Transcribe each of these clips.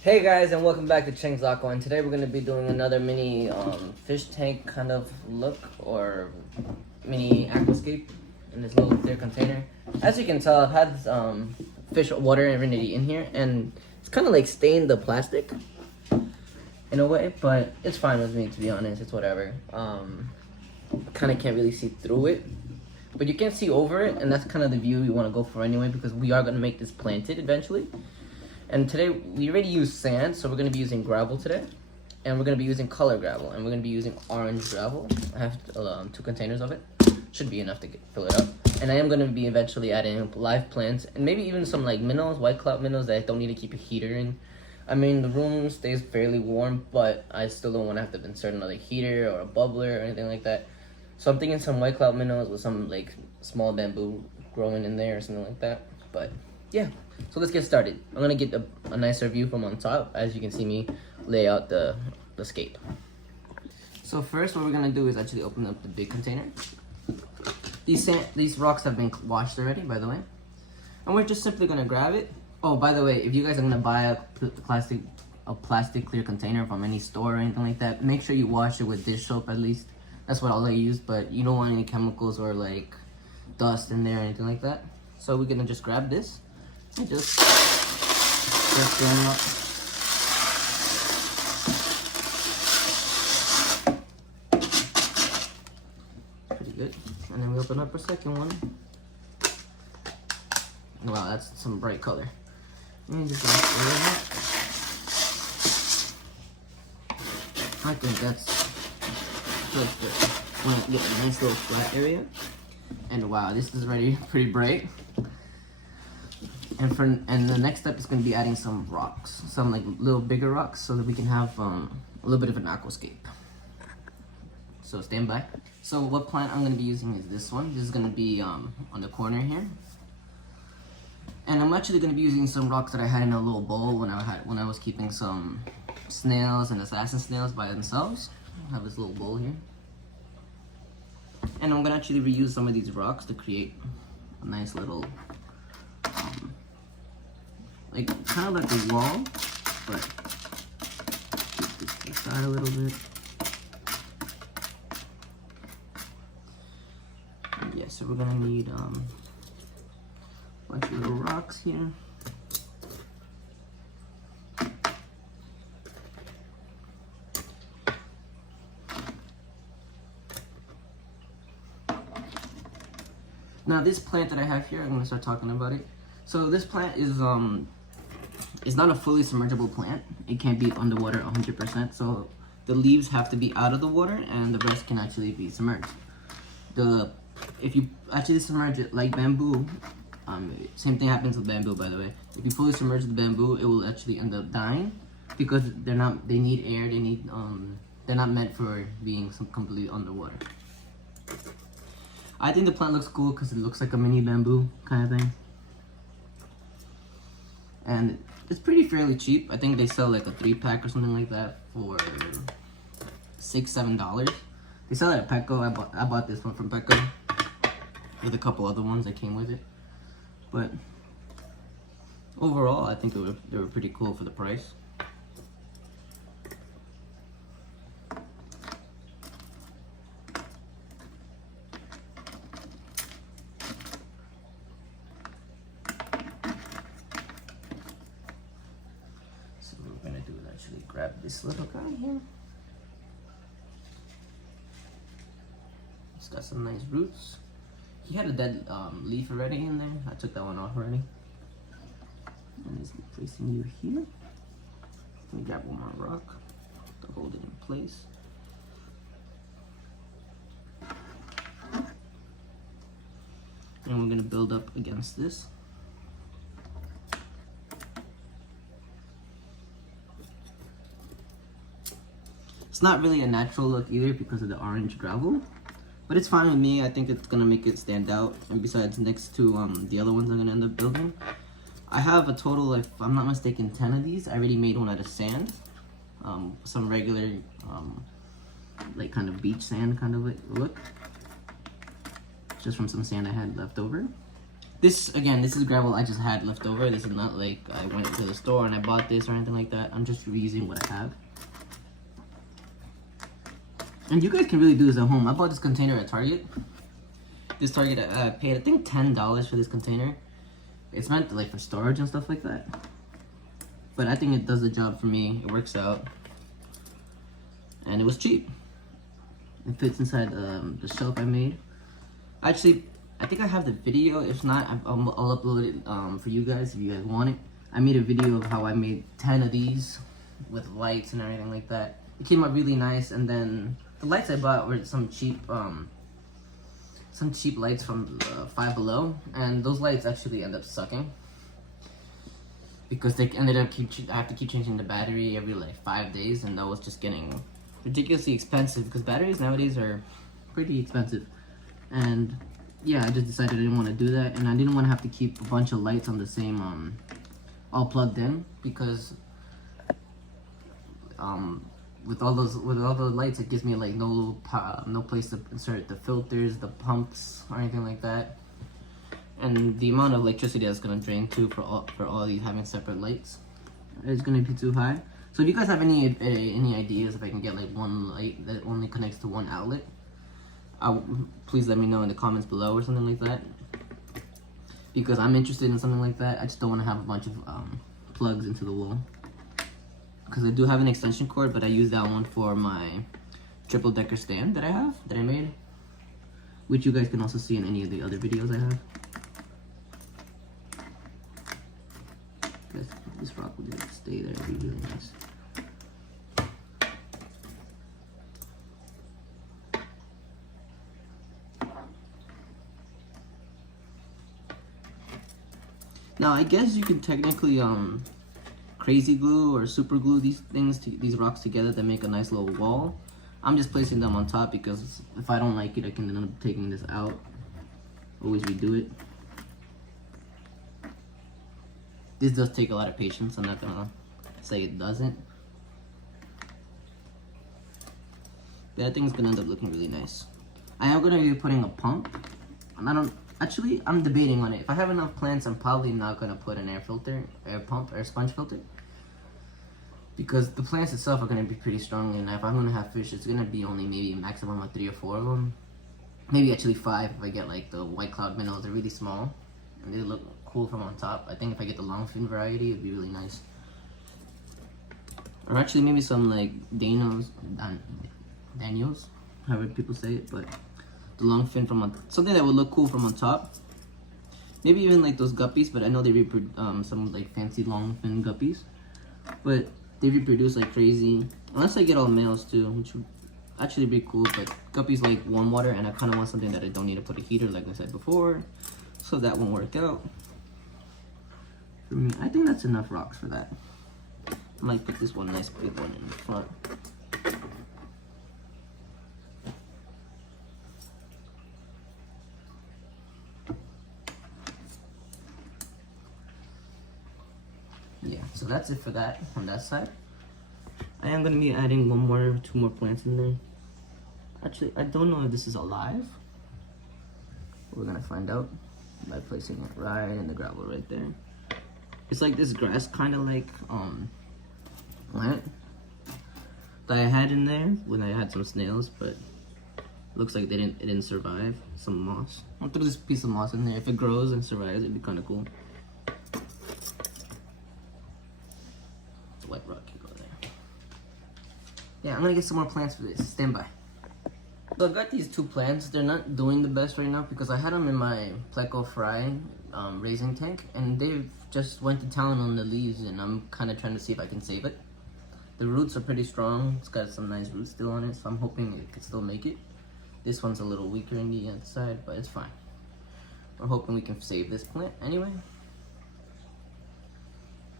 Hey guys, and welcome back to CHENG'S AQUA, and today we're going to be doing another mini fish tank kind of look, or mini aquascape in this little clear container. As you can tell, I've had fish water already in here, and it's kind of like stained the plastic in a way, but it's fine with me, to be honest. It's whatever. Kind of can't really see through it, but you can see over it, and that's kind of the view you want to go for anyway, because we are going to make this planted eventually. And today, we already used sand, so we're going to be using gravel today. And we're going to be using color gravel, and we're going to be using orange gravel. I have 2 containers of it. Should be enough to fill it up. And I am going to be eventually adding live plants, and maybe even some like minnows, white cloud minnows that I don't need to keep a heater in. I mean, the room stays fairly warm, but I still don't want to have to insert another heater or a bubbler or anything like that. So I'm thinking some white cloud minnows with some like small bamboo growing in there or something like that. But yeah, so let's get started. I'm gonna get a nicer view from on top, as you can see me lay out the scape. So first, what we're gonna do is actually open up the big container. These rocks have been washed already, by the way, and we're just simply gonna grab it. Oh, by the way, if you guys are gonna buy a plastic clear container from any store or anything like that, make sure you wash it with dish soap at least. That's what I use, but you don't want any chemicals or like dust in there or anything like that. So we're gonna just grab this and just going up. Pretty good. And then we open up our second one. Wow, that's some bright color. And just gonna stir it up. I think that's good. Want to get a nice little flat area. And wow, this is already pretty bright. And the next step is going to be adding some rocks, some like little bigger rocks, so that we can have a little bit of an aquascape. So stand by. So what plant I'm going to be using is this one. This is going to be on the corner here. And I'm actually going to be using some rocks that I had in a little bowl when I was keeping some snails and assassin snails by themselves. I have this little bowl here. And I'm going to actually reuse some of these rocks to create a nice little like kind of like a wall, but keep this to the side a little bit. And yeah, so we're gonna need a bunch of little rocks here. Now this plant that I have here, I'm gonna start talking about it. So this plant is not a fully submergible plant. It can't be underwater 100%. So the leaves have to be out of the water, and the rest can actually be submerged. If you actually submerge it like bamboo, same thing happens with bamboo, by the way. If you fully submerge the bamboo, it will actually end up dying because they need air. They're not meant for being completely underwater. I think the plant looks cool because it looks like a mini bamboo kind of thing. And it's fairly cheap. I think they sell like a 3-pack or something like that for $6-7. They sell it at Petco. I bought this one from Petco with a couple other ones that came with it. But overall, I think they were pretty cool for the price. Actually grab this little guy here. It's got some nice roots. He had a dead leaf already in there. I took that one off already. And he's placing you here. Let me grab one more rock to hold it in place. And we're gonna build up against this. It's not really a natural look either because of the orange gravel, but it's fine with me. I think it's gonna make it stand out. And besides, next to the other ones I'm gonna end up building, I have a total, if I'm not mistaken, 10 of these. I already made one out of sand, some regular, like kind of beach sand kind of look, just from some sand I had left over. This is gravel I just had left over. This is not like I went to the store and I bought this or anything like that. I'm just reusing what I have. And you guys can really do this at home. I bought this container at Target. This Target, I paid I think $10 for this container. It's meant like for storage and stuff like that. But I think it does the job for me. It works out. And it was cheap. It fits inside the shelf I made. Actually, I think I have the video. If not, I'll upload it for you guys if you guys want it. I made a video of how I made 10 of these with lights and everything like that. It came out really nice, and then the lights I bought were some cheap lights from Five Below, and those lights actually end up sucking because they ended up I have to keep changing the battery every like 5 days, and that was just getting ridiculously expensive because batteries nowadays are pretty expensive. And yeah, I just decided I didn't want to do that, and I didn't want to have to keep a bunch of lights on the same all plugged in, because with all the lights, it gives me like no place to insert the filters, the pumps, or anything like that. And the amount of electricity that's gonna drain too for all these having separate lights is gonna be too high. So if you guys have any ideas if I can get like one light that only connects to one outlet, please let me know in the comments below or something like that, because I'm interested in something like that. I just don't want to have a bunch of plugs into the wall, because I do have an extension cord, but I use that one for my triple decker stand that I made, which you guys can also see in any of the other videos I have. This rock will just stay there. It'd be really nice. Now I guess you can technically crazy glue or super glue these rocks together to make a nice little wall. I'm just placing them on top because if I don't like it, I can end up taking this out. Always redo it. This does take a lot of patience. I'm not gonna say it doesn't. But I think it's gonna end up looking really nice. I am gonna be putting a pump, and I'm debating on it. If I have enough plants, I'm probably not gonna put an air pump, or sponge filter, because the plants itself are gonna be pretty strong, and if I'm gonna have fish, it's gonna be only maybe a maximum of 3 or 4 of them. Maybe actually 5 if I get like the white cloud minnows. They're really small, and they look cool from on top. I think if I get the long fin variety, it'd be really nice. Or actually maybe some like Daniels, however people say it, but the long fin from on, something that would look cool from on top. Maybe even like those guppies, but I know they reproduce some like fancy long fin guppies, but they reproduce like crazy. Unless I get all males too, which would actually be cool. But guppies like warm water, and I kind of want something that I don't need to put a heater, like I said before, so that won't work out for me. I think that's enough rocks for that. I might put this one nice big one in the front. Yeah, so that's it for that on that side. I am going to be adding 2 more plants in there. Actually, I don't know if this is alive. We're going to find out by placing it right in the gravel right there. It's like this grass kind of like plant that I had in there when I had some snails, but looks like it didn't survive. Some moss. I'll throw this piece of moss in there. If it grows and survives, it'd be kind of cool. White rock can go there. Yeah, I'm gonna get some more plants for this. Stand by. So I've got these 2 plants. They're not doing the best right now because I had them in my Pleco Fry raising tank, and they've just went to town on the leaves, and I'm kind of trying to see if I can save it. The roots are pretty strong. It's got some nice roots still on it, so I'm hoping it can still make it. This one's a little weaker in the inside, but it's fine. We're hoping we can save this plant anyway.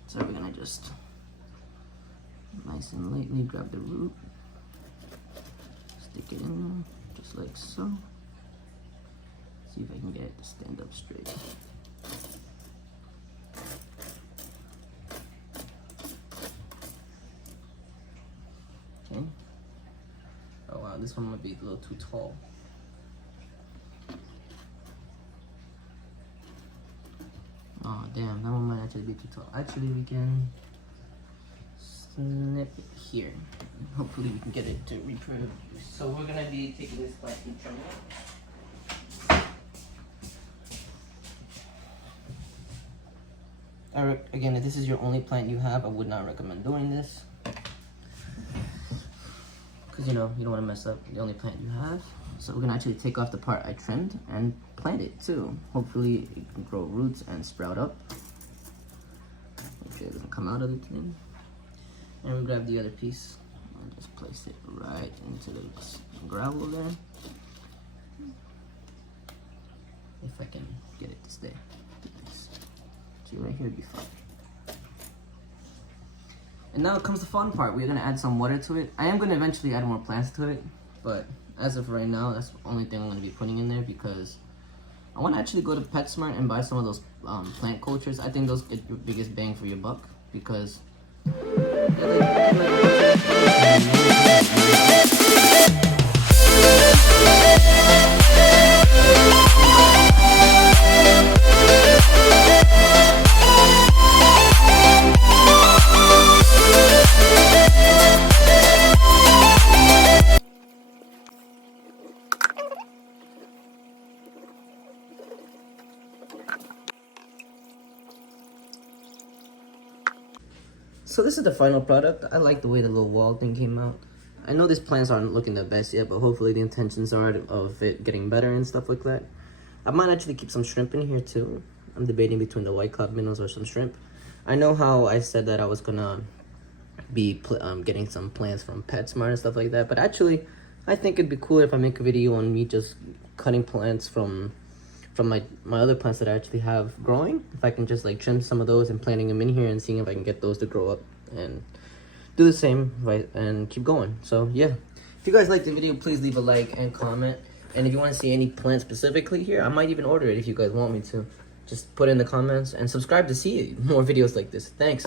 So we're gonna just nice and lightly grab the root, stick it in there, just like so. See if I can get it to stand up straight. Okay. Oh wow, this one might be a little too tall. Oh damn, that one might actually be too tall. Actually, we can snip it here. Hopefully we can get it to reproduce. So we're gonna be taking this plant and trimming it. Alright, again, if this is your only plant you have, I would not recommend doing this. Because you know, you don't want to mess up the only plant you have. So we're gonna actually take off the part I trimmed and plant it too. Hopefully it can grow roots and sprout up. Make sure it doesn't come out of the thing. And we grab the other piece and just place it right into the gravel there. If I can get it to stay. Nice. See, right here would be fine. And now comes the fun part. We're gonna add some water to it. I am gonna eventually add more plants to it, but as of right now, that's the only thing I'm gonna be putting in there because I wanna actually go to PetSmart and buy some of those plant cultures. I think those get your biggest bang for your buck because so this is the final product. I like the way the little wall thing came out. I know these plants aren't looking the best yet, but hopefully the intentions are of it getting better and stuff like that. I might actually keep some shrimp in here too. I'm debating between the white cloud minnows or some shrimp. I know how I said that I was gonna be getting some plants from PetSmart and stuff like that, but actually I think it'd be cool if I make a video on me just cutting plants from my other plants that I actually have growing. If I can just like trim some of those and planting them in here and seeing if I can get those to grow up and do the same, right, and keep going. So yeah, if you guys liked the video, please leave a like and comment. And if you want to see any plant specifically here, I might even order it if you guys want me to. Just put it in the comments and subscribe to see more videos like this. Thanks.